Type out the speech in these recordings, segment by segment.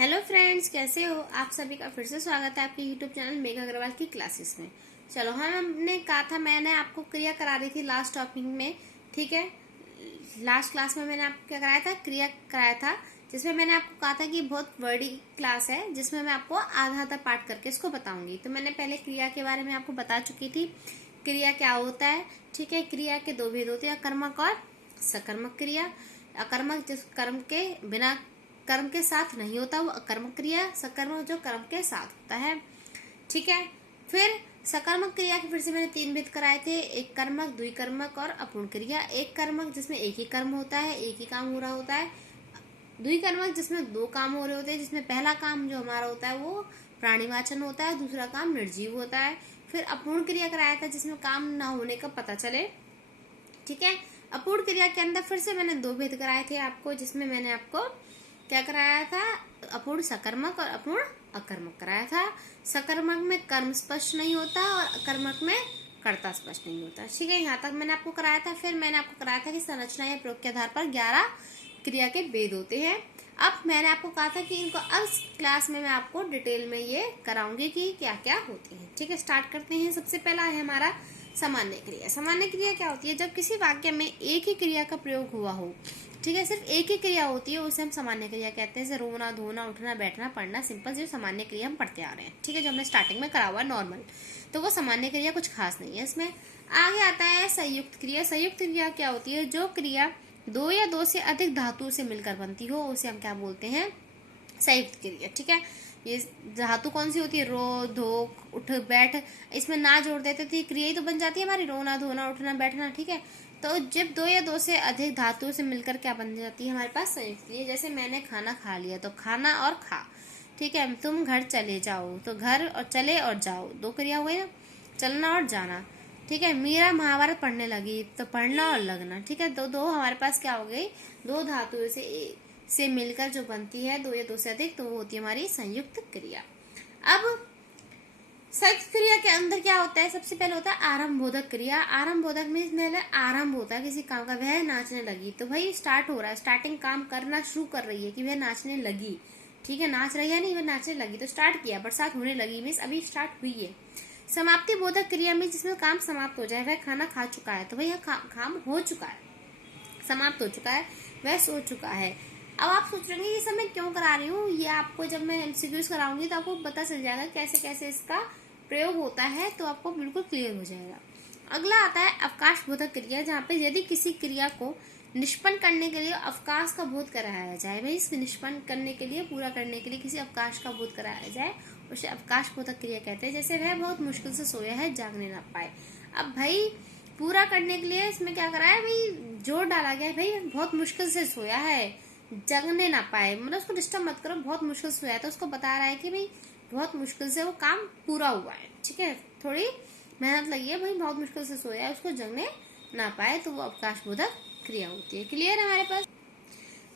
Hello friends, कैसे हो आप सभी का फिर से स्वागत है आपके यूट्यूब चैनल मेघा अग्रवाल की क्लासेस में। चलो, हमने कहा था, मैंने आपको क्रिया करा दी थी लास्ट टॉपिक में। ठीक है, लास्ट क्लास में मैंने आपको क्या कराया था, क्रिया कराया था, जिसमें मैंने आपको कहा था कि बहुत बड़ी क्लास है जिसमें मैं आपको आधा आधा पार्ट करके इसको बताऊंगी। तो मैंने पहले क्रिया के बारे में आपको बता चुकी थी, क्रिया क्या होता है। ठीक है, क्रिया के दो भेद होते हैं, अकर्मक और सकर्मक क्रिया। अकर्मक जिस कर्म के बिना कर्म के साथ नहीं होता वो अकर्मक क्रिया, सकर्मक जो कर्म के साथ होता है। ठीक है, फिर सकर्मक क्रिया के फिर से मैंने तीन भेद कराए थे, एक कर्मक, द्विकर्मक और अपूर्ण क्रिया। एक कर्मक जिसमें एक ही कर्म होता है, एक ही काम हो रहा होता है। द्विकर्मक जिसमें दो काम हो रहे होते हैं, जिसमें पहला काम जो हमारा होता है वो प्राणीवाचन होता है, दूसरा काम निर्जीव होता है। फिर अपूर्ण क्रिया कराया था जिसमें काम ना होने का पता चले। ठीक है, अपूर्ण क्रिया के अंदर फिर से मैंने दो भेद कराए थे आपको, जिसमें मैंने आपको क्या कराया था, अपूर्ण सकर्मक और अपूर्ण अकर्मक कराया था। सकर्मक में कर्म स्पष्ट नहीं होता और अकर्मक में कर्ता स्पष्ट नहीं होता। ठीक है, यहाँ तक मैंने आपको कराया था। फिर मैंने आपको कराया था कि संरचना या प्रयोग के आधार पर 11 क्रिया के भेद होते हैं। अब मैंने आपको कहा था कि इनको अब क्लास में मैं आपको डिटेल में ये कराऊंगी कि क्या क्या होते हैं। ठीक है, स्टार्ट करते हैं। सबसे पहला है हमारा सामान्य क्रिया। सामान्य क्रिया क्या होती है, जब किसी वाक्य में एक ही क्रिया का प्रयोग हुआ हो। ठीक है, सिर्फ एक ही क्रिया होती है, उसे हम सामान्य क्रिया कहते हैं। जैसे रोना, धोना, उठना, बैठना, पढ़ना, सिंपल जो सामान्य क्रिया हम पढ़ते आ रहे हैं। ठीक है, जो हमने स्टार्टिंग में करा हुआ नॉर्मल, तो वो सामान्य क्रिया कुछ खास नहीं है। इसमें आगे आता है संयुक्त क्रिया। संयुक्त क्रिया क्या होती है, जो क्रिया दो या दो से अधिक धातुओं से मिलकर बनती हो उसे हम क्या बोलते हैं, संयुक्त क्रिया। ठीक है, ये धातु कौन सी होती है, रो, धो, उठ, बैठ, इसमें ना जोड़ देते तो क्रिया ही तो बन जाती है हमारी, रोना, धोना, उठना, बैठना। ठीक है, तो जब दो या दो से अधिक धातुओं से मिलकर क्या बन जाती है हमारे पास, संयुक्त क्रिया। जैसे मैंने खाना खा लिया तो खाना और खा। ठीक है, तुम घर चले जाओ तो घर और चले और जाओ, दो क्रिया हुई ना, चलना और जाना। ठीक है, मीरा महाभारत पढ़ने लगी तो पढ़ना और लगना। ठीक है, दो दो हमारे पास क्या हो गई, दो धातुओं से मिलकर जो बनती है, दो या दो से अधिक, तो वो होती है हमारी संयुक्त क्रिया। अब संयुक्त क्रिया के अंदर क्या होता है, सबसे पहले होता है आरंभ बोधक क्रिया। आरंभ बोधक में आरंभ होता है किसी काम का, वह नाचने लगी, तो भाई स्टार्ट हो रहा है, स्टार्टिंग काम करना शुरू कर रही है कि वह नाचने लगी। ठीक है, नाच रही है नहीं, वह नाचने लगी, तो स्टार्ट किया, बरसात होने लगी मीन्स अभी स्टार्ट हुई है। समाप्ति बोधक क्रिया में जिसमें काम समाप्त हो जाए, वह खाना खा चुका है, तो भाई काम हो चुका है, समाप्त हो चुका है, वह सो चुका है। अब आप सोच रहे हैं ये सब मैं क्यों करा रही हूँ, ये आपको जब मैं एमसीक्यूज कराऊंगी तो आपको पता चल जाएगा कैसे कैसे इसका प्रयोग होता है, तो आपको बिल्कुल क्लियर हो जाएगा। अगला आता है अवकाश बोधक क्रिया, जहाँ पे यदि किसी क्रिया को निष्पन्न करने के लिए अवकाश का बोध कराया जाए, भाई इसमें निष्पन्न करने के लिए, पूरा करने के लिए किसी अवकाश का बोध कराया जाए, उसे अवकाश बोधक क्रिया कहते हैं। जैसे वह बहुत मुश्किल से सोया है, जागने ना पाए। अब भाई पूरा करने के लिए इसमें क्या करा है, भाई जोर डाला गया है, भाई बहुत मुश्किल से सोया है, जगने ना पाए, मतलब उसको डिस्टर्ब मत करो, बहुत मुश्किल से सोया है, तो उसको बता रहा है कि भाई बहुत मुश्किल से वो काम पूरा हुआ है। ठीक है, थोड़ी मेहनत लगी है, भाई बहुत मुश्किल से सोया है, उसको जगने ना पाए, तो वो अवकाश बोधक क्रिया होती है। क्लियर है हमारे पास।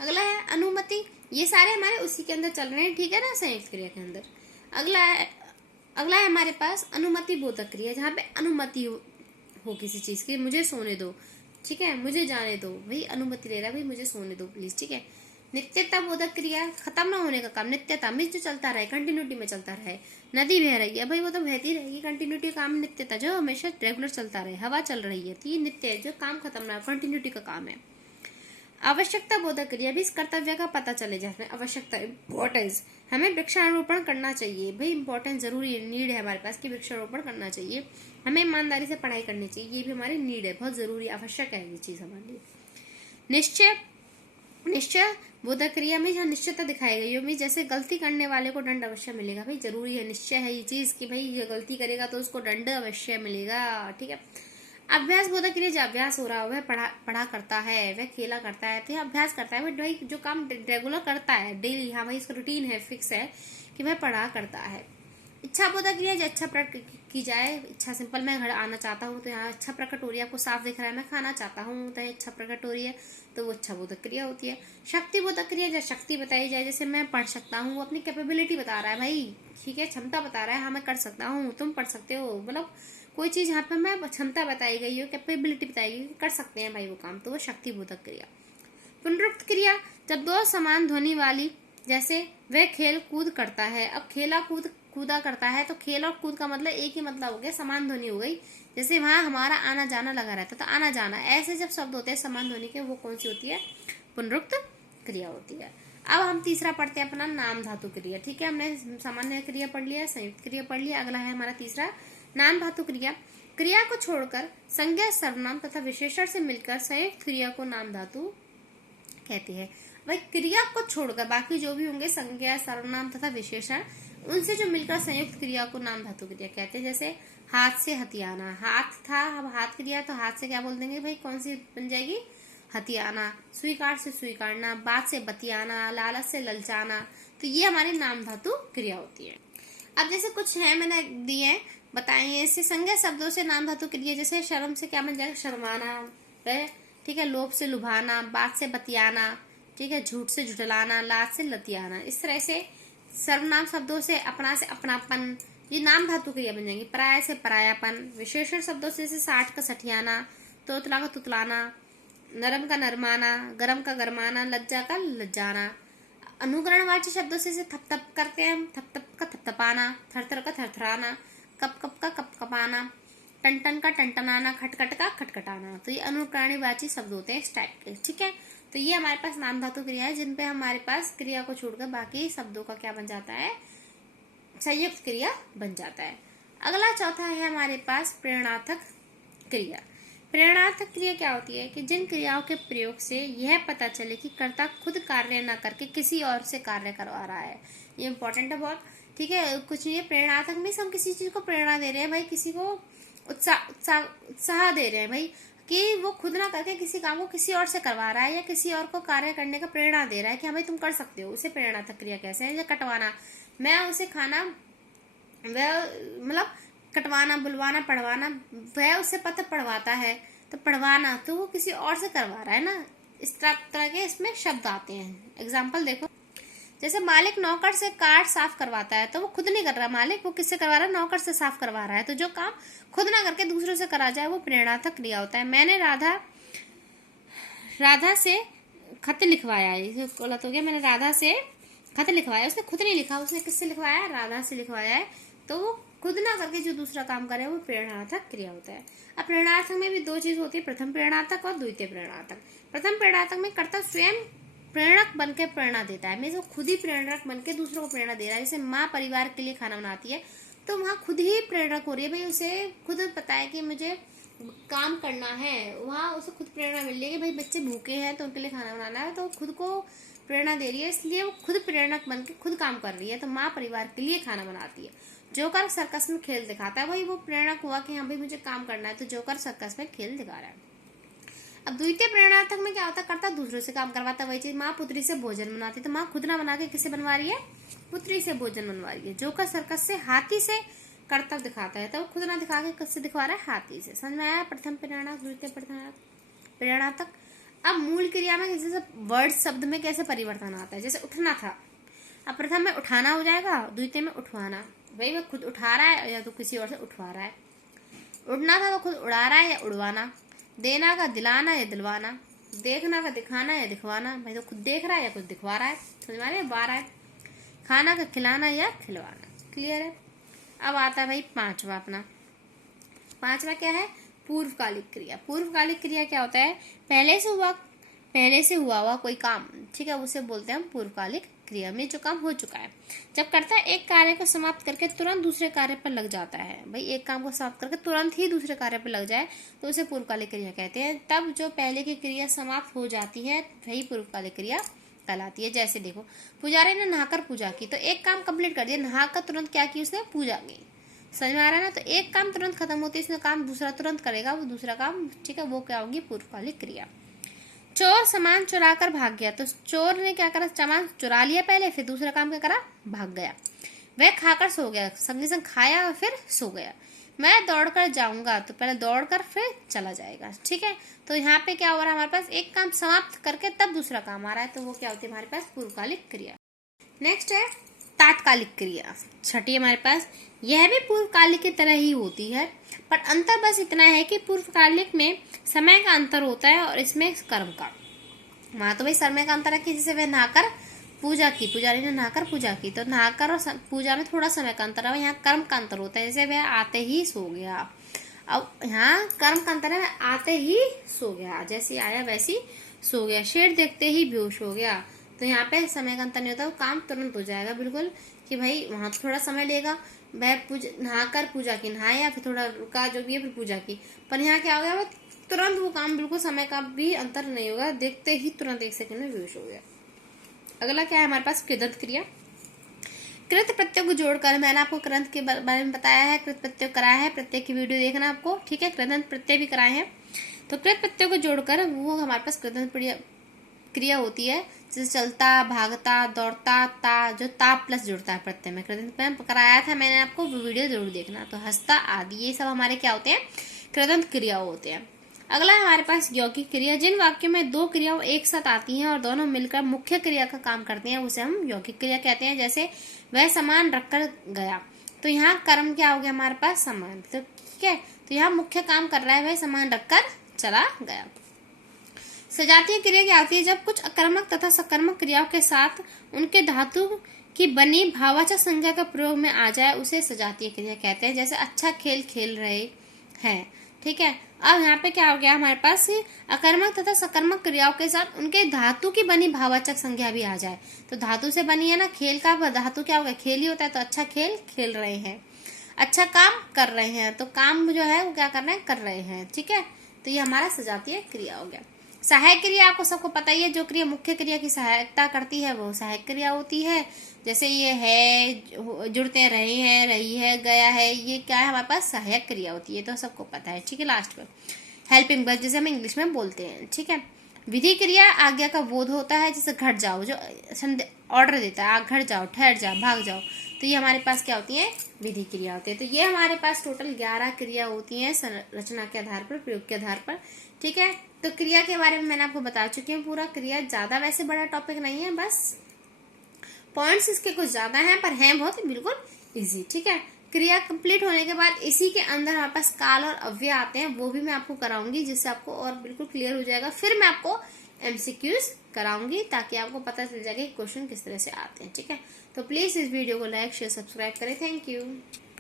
अगला है अनुमति। ये सारे हमारे उसी के अंदर चल रहे हैं, ठीक है ना, संयुक्त क्रिया के अंदर। अगला है हमारे पास अनुमति बोधक क्रिया, जहाँ पे अनुमति हो किसी चीज की, मुझे सोने दो, ठीक है, मुझे जाने दो, भाई अनुमति ले रहा है, भाई मुझे सोने दो प्लीज। ठीक है, नित्यता बोधक क्रिया, खत्म ना होने का काम, नित्यता मीन्स जो चलता रहे, कंटिन्यूटी में चलता रहे। नदी बह रही है, भाई वो तो बहती रहेगी, कंटिन्यूटी का काम नित्यता, जो हमेशा रेगुलर चलता रहे। हवा चल रही है, तो ये नित्य है, जो काम खत्म ना, कंटिन्यूटी का काम है। आवश्यकता बोधक क्रिया भी इस कर्तव्य का पता चले जाता है। आवश्यकता, इम्पोर्टेंस, हमें वृक्षारोपण करना चाहिए, भाई इंपॉर्टेंस जरूरी है, नीड है हमारे पास कि वृक्षारोपण करना चाहिए। हमें ईमानदारी से पढ़ाई करनी चाहिए, ये भी हमारी नीड है, बहुत जरूरी आवश्यक है ये चीज हमारे लिए। निश्चय बोधक क्रिया में जहाँ निश्चयता दिखाई गई हो, जैसे गलती करने वाले को दंड अवश्य मिलेगा, भाई जरूरी है, निश्चय है ये चीज कि भाई ये गलती करेगा तो उसको दंड अवश्य मिलेगा। ठीक है, अभ्यास बोधक क्रिया, जो अभ्यास हो रहा है, वह पढ़ा करता है, वह खेला करता है, तो अभ्यास करता है, भाई जो काम रेगुलर करता है डेली, हाँ भाई इसका रूटीन है, फिक्स है कि वह पढ़ा करता है। इच्छा बोधक क्रिया, जो इच्छा प्रकट की जाए, इच्छा सिंपल, मैं घर आना चाहता हूँ तो यहाँ इच्छा प्रकट हो रही है, आपको साफ दिख रहा है, मैं खाना चाहता हूँ तो इच्छा प्रकट हो रही है, तो वो इच्छा बोधक क्रिया होती है। शक्ति बोधक क्रिया, जब शक्ति बताई जाए, जैसे मैं पढ़ सकता हूँ, वो अपनी कैपेबिलिटी बता रहा है, भाई ठीक है, क्षमता बता रहा है, हाँ मैं कर सकता हूँ, तुम पढ़ सकते हो, मतलब कोई चीज यहाँ पर मैं क्षमता बताई गई हो, कैपेबिलिटी बताई गई, कर सकते हैं भाई वो काम, तो वो शक्ति बोधक क्रिया। पुनरुक्त क्रिया, जब दो समान ध्वनि वाली जैसे वह खेल कूद करता है। अब खेला कूदा करता है, तो खेल और कूद का मतलब एक ही मतलब हो गया, समान ध्वनि हो गई। जैसे वहां हमारा आना जाना लगा रहता, तो आना जाना, ऐसे जब शब्द होते हैं समान ध्वनि के, वो कौन सी होती है? पुनरुक्त क्रिया होती है। अब हम तीसरा पढ़ते हैं अपना नाम धातु क्रिया। ठीक है, हमने सामान्य क्रिया पढ़ लिया, संयुक्त क्रिया पढ़ लिया, अगला है हमारा तीसरा नाम धातु क्रिया। क्रिया को छोड़कर संज्ञा, सर्वनाम तथा विशेषण से मिलकर संयुक्त क्रिया को नाम धातु कहते हैं। भाई क्रिया को छोड़कर बाकी जो भी होंगे, संज्ञा, सर्वनाम तथा विशेषण, उनसे जो मिलकर संयुक्त क्रिया को नाम धातु क्रिया कहते हैं। जैसे हाथ से हथियाना, हाथ था, अब हाथ क्रिया, तो हाथ से क्या बोल देंगे भाई, कौन सी बन जाएगी? हथियाना। स्वीकार से स्वीकारना, बात से बतियाना, लालच से ललचाना, तो ये हमारी नाम धातु क्रिया होती है। अब जैसे कुछ है मैंने दिए बताइए, इससे संज्ञा शब्दों से नाम धातु क्रिया, जैसे शर्म से क्या बन जाएगा? शर्माना, ठीक है। लोभ से लुभाना, बात से बतियाना, ठीक है। झूठ से झुठलाना, लाज से लतियाना। इस तरह से सर्वनाम शब्दों से अपना से अपनापन, ये नाम धातु क्रिया बन जाएंगी। पराया से परायापन। विशेषण शब्दों से जैसे साठ का सठियाना, तोतला का तुतलाना, नरम का नरमाना, गरम का गरमाना, लज्जा का लज्जाना। अनुकरणवाची शब्दों से थप थप करते हैं, थप थप का थपथपाना, थर थर का थरथराना, कप कप का कपकपाना, टन टन का टनटनाना, खटखट का खटखटाना। तो ये अनुकरणवाची शब्द होते हैं इस टाइप के। ठीक है, तो ये हमारे पास नाम धातु क्रिया है, जिनपे हमारे पास क्रिया को छोड़कर बाकी शब्दों का क्या बन जाता है? संयुक्त क्रिया बन जाता है। अगला चौथा है हमारे पास प्रेरणार्थक क्रिया। प्रेरणार्थक क्रिया क्या होती है? कि जिन क्रियाओं के प्रयोग से यह पता चले कि कर्ता खुद कार्य न करके किसी और से कार्य करवा रहा है। ये इंपॉर्टेंट है बहुत। ठीक है, कुछ नहीं है प्रेरणार्थक में, हम किसी चीज को प्रेरणा दे रहे हैं भाई, किसी को उत्साह दे रहे हैं भाई, कि वो खुद ना करके किसी काम को किसी और से करवा रहा है, या किसी और को कार्य करने का प्रेरणा दे रहा है कि हाँ भाई तुम कर सकते हो। उसे प्रेरणार्थक क्रिया कैसे है? कटवाना, मैं उसे खाना, वह मतलब कटवाना, बुलवाना, पढ़वाना, वह उससे पत्र पढ़वाता है, तो पढ़वाना तो वो किसी और से करवा रहा है ना। इस तरह के इसमें शब्द आते हैं। एग्जाम्पल देखो, जैसे मालिक नौकर से कार साफ करवाता है, तो वो खुद नहीं कर रहा मालिक, वो किससे करवा रहा है? नौकर से साफ करवा रहा है। तो जो काम खुद ना करके दूसरों से करा जाए वो प्रेरणार्थक क्रिया होता है। मैंने राधा से खत लिखवाया, ये गलत हो गया, मैंने राधा से खत लिखवाया, उसने खुद नहीं लिखा, उसने किससे लिखवाया? राधा से लिखवाया है। तो वो खुद ना करके जो दूसरा काम करे वो प्रेरणार्थक क्रिया होता है। अब प्रेरणार्थक में भी दो चीज होती है, प्रथम प्रेरणार्थक और द्वितीय प्रेरणार्थक। प्रथम प्रेरणार्थक में कर्ता स्वयं प्रेरक बनकर प्रेरणा देता है, मीन्स वो खुद ही प्रेरक बनकर दूसरों को प्रेरणा दे रहा है। जैसे माँ परिवार के लिए खाना बनाती है, तो वहाँ खुद ही प्रेरक हो रही है भाई, उसे खुद पता है कि मुझे काम करना है, वहाँ उसे खुद प्रेरणा मिल रही है कि भाई बच्चे भूखे हैं तो उनके लिए खाना बनाना है, तो खुद को प्रेरणा दे रही है, इसलिए वो खुद प्रेरक बनकर खुद काम कर रही है। तो माँ परिवार के लिए खाना बनाती है। जोकर सर्कस में खेल दिखाता है, वही वो प्रेरक हुआ कि हाँ भाई मुझे काम करना है, तो जोकर सर्कस में खेल दिखा रहा है। अब द्वितीय प्रेरणार्थक में क्या होता है? करता दूसरों से काम करवाता। वही चीज, माँ पुत्री से भोजन बनाती, तो माँ खुद ना बना के किसे बनवा रही है? पुत्री से भोजन बनवा रही है। जोकर सर्कस से हाथी से कर्तव्य दिखाता है, तो वो खुद ना दिखा के किससे दिखवा रहा है? हाथी से। समझ में आया? प्रथम प्रेरणार्थक, द्वितीय प्रेरणार्थक। अब मूल क्रिया में जैसे वर्ड शब्द में कैसे परिवर्तन आता है? जैसे उठना था, अब प्रथम में उठाना हो जाएगा, द्वितीय में उठवाना। भाई वह खुद उठा रहा है या तो किसी और से उठवा रहा है। उड़ना था तो खुद उड़ा रहा है या उड़वाना। देना का दिलाना या दिलवाना। देखना का दिखाना या दिखवाना, भाई तो खुद देख रहा है या कुछ दिखवा रहा है। समझ में आ रहा है? खाना का खिलाना या खिलवाना। क्लियर है? अब आता है भाई पांचवा अपना। पांचवा क्या है? पूर्वकालिक क्रिया। पूर्वकालिक क्रिया क्या होता है? पहले से हुआ कोई काम, ठीक है, उसे बोलते हैं हम पूर्वकालिक क्रिया में जो काम हो चुका है। जब कर्ता एक कार्य को समाप्त करके तुरंत दूसरे कार्य पर लग जाता है, भाई एक काम को समाप्त करके तुरंत ही दूसरे कार्य पर लग जाए, तो उसे पूर्वकालिक क्रिया कहते हैं। तब जो पहले की क्रिया समाप्त हो जाती है वही पूर्वकालिक क्रिया कहलाती है। जैसे देखो, पुजारी ने नहाकर पूजा की, तो एक काम कंप्लीट कर दिया, नहाकर तुरंत क्या की उसने? पूजा की। समझ में आ रहा है ना? तो एक काम तुरंत खत्म होती है, इसमें काम दूसरा तुरंत करेगा, वो दूसरा काम, ठीक है, वो क्या होगी? पूर्वकालिक क्रिया। चोर सामान चुरा कर भाग गया, तो चोर ने क्या करा? सामान चुरा लिया पहले, फिर दूसरा काम क्या करा? भाग गया। वह खाकर सो गया, संगे संग खाया और फिर सो गया। मैं दौड़कर जाऊंगा, तो पहले दौड़कर फिर चला जाएगा। ठीक है, तो यहाँ पे क्या हो रहा है? हमारे पास एक काम समाप्त करके तब दूसरा काम आ रहा है, तो वो क्या होती है हमारे पास? पूर्वकालिक क्रिया। नेक्स्ट है तात्कालिक क्रिया, छठी हमारे पास। यह भी पूर्वकालिक की तरह ही होती है, पर अंतर बस इतना है कि पूर्वकालिक में समय का अंतर होता है और इसमें कर्म का। वहां तो भाई समय का अंतर है कि जैसे वह नहाकर पूजा की, पुजारी ने नहाकर पूजा की, तो नहाकर और पूजा में थोड़ा समय का अंतर है, यहाँ कर्म का अंतर होता है। जैसे वह आते ही सो गया, अब यहाँ कर्म का अंतर है, वह आते ही सो गया, जैसे आया वैसी सो गया। शेर देखते ही बेहोश हो गया, तो यहाँ पे समय का अंतर नहीं होता, वो काम तुरंत हो जाएगा बिल्कुल, कि भाई वहां तो थोड़ा समय लेगा, वह नहाकर पूजा की, नहाया फिर थोड़ा रुका जो भी है, फिर पूजा की, पर यहाँ क्या हो गया, वो तुरंत वो काम, बिल्कुल समय का भी अंतर नहीं होगा, देखते ही तुरंत 1 सेकंड में बेहोश हो गया। अगला क्या है हमारे पास, कृदंत क्रिया। कृत प्रत्यय को जोड़कर, मैंने आपको कृदंत के बारे में बताया है, कृत प्रत्यय कराया है, प्रत्यय की वीडियो देखना आपको, ठीक है। कृदंत प्रत्यय भी कराए हैं, तो कृत प्रत्यय को जोड़कर वो हमारे पास कृदंत क्रिया होती है, जैसे चलता, भागता, दौड़ता, ता, जो ता प्लस जुड़ता है प्रत्यय में, कृदंत में कराया था मैंने आपको, वो वीडियो जरूर देखना। तो हंसता आदि, ये सब हमारे क्या होते हैं, कृदंत क्रिया होते हैं। अगला है हमारे पास यौगिक क्रिया। जिन वाक्यों में 2 क्रियाओं एक साथ आती हैं और दोनों मिलकर मुख्य क्रिया का काम करती हैं, उसे हम यौगिक क्रिया कहते हैं। जैसे वह सामान रखकर गया, तो यहाँ कर्म क्या हो गया हमारे पास, सामान, तो ठीक है, तो यहाँ मुख्य काम कर रहा है, वह सामान रखकर चला गया। सजातीय क्रिया क्या होती है, जब कुछ अकर्मक तथा सकर्मक क्रियाओं के साथ उनके धातु की बनी भाववाचक संज्ञा का प्रयोग में आ जाए, उसे सजातीय क्रिया कहते हैं। जैसे अच्छा खेल खेल रहे हैं, ठीक है। अब यहाँ पे क्या हो गया हमारे पास, अकर्मक तथा सकर्मक क्रियाओं के साथ उनके धातु की बनी भाववाचक संज्ञा भी आ जाए, तो धातु से बनी है ना, खेल का धातु क्या होगा, खेल ही होता है, तो अच्छा खेल खेल रहे हैं, अच्छा काम कर रहे हैं, तो काम जो है वो क्या कर रहे हैं, कर रहे हैं, ठीक है। तो ये हमारा सजातीय क्रिया हो गया। सहायक क्रिया आपको सबको पता ही है, जो क्रिया मुख्य क्रिया की सहायता करती है वो सहायक क्रिया होती है। जैसे ये है, जुड़ते रहे हैं, रही है, गया है, ये क्या है हमारे पास, सहायक क्रिया होती है, तो सबको पता है, ठीक है। लास्ट में हेल्पिंग वर्ब, जैसे हम इंग्लिश में बोलते हैं, ठीक है। विधि क्रिया आज्ञा का बोध होता है, जैसे घट जाओ, जो ऑर्डर देता है, घट जाओ, ठहर जाओ, भाग जाओ, तो ये हमारे पास क्या होती है, विधि क्रिया होती है। तो ये हमारे पास टोटल 11 क्रिया होती हैं संरचना के आधार पर, प्रयोग के आधार पर, ठीक है। तो क्रिया के बारे में मैंने आपको बता चुकी हूँ पूरा। क्रिया ज्यादा वैसे बड़ा टॉपिक नहीं है, बस पॉइंट्स इसके कुछ ज्यादा हैं, पर हैं बहुत बिल्कुल इजी, ठीक है। क्रिया कंप्लीट होने के बाद इसी के अंदर हमारे पास काल और अव्यय आते हैं, वो भी मैं आपको कराऊंगी, जिससे आपको और बिल्कुल क्लियर हो जाएगा। फिर मैं आपको MCQs कराऊंगी, ताकि आपको पता चल जाएगा कि क्वेश्चन किस तरह से आते हैं, ठीक है। तो प्लीज इस वीडियो को लाइक, शेयर, सब्सक्राइब करें। Thank you.